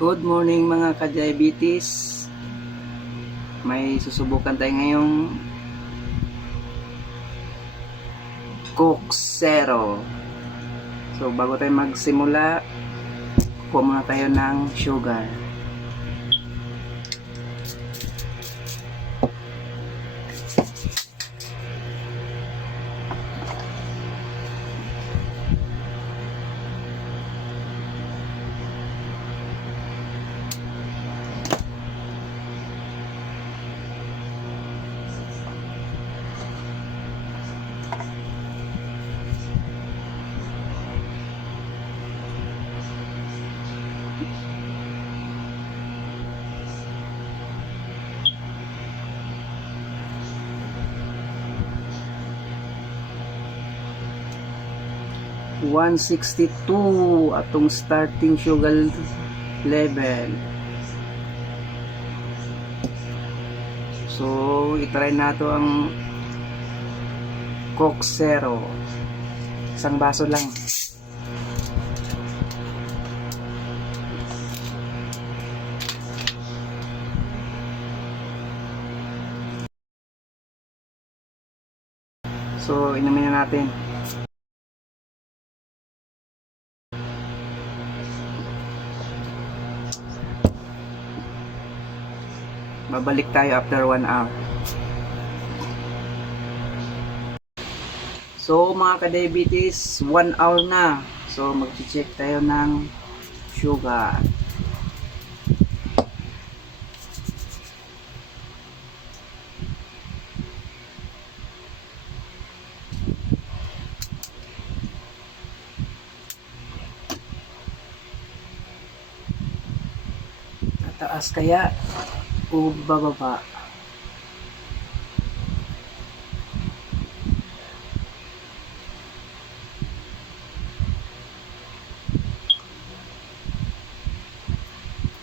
Good morning mga ka-diabetes. May susubukan tayo ngayong Coke Zero. So bago tayo magsimula, kuha muna tayo ng sugar. $162 atong starting sugar level. So itry nato ang Coke Zero. Isang baso lang. So inumin na natin. Babalik tayo after 1 hour. So mga ka-diabetes, 1 hour na. So mag-check tayo ng sugar. Tataas kaya o bababa?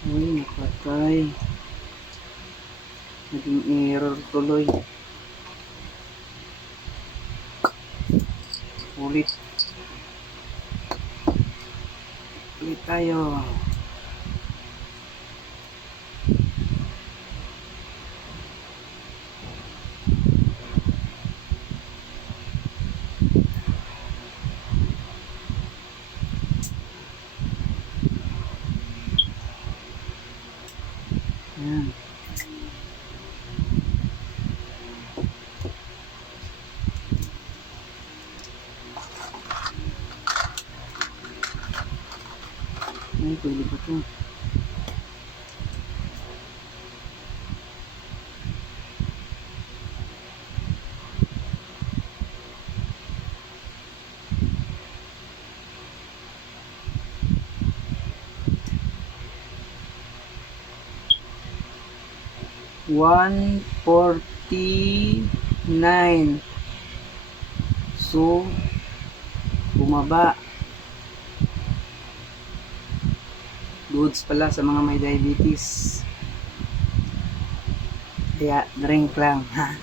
Uy, napatay. Naging error tuloy. Ulit. Ulit tayo. Ayan. Ay, pwede pa ito. $149. So bumaba. Goods pala sa mga may diabetes. Kaya drink lang ha.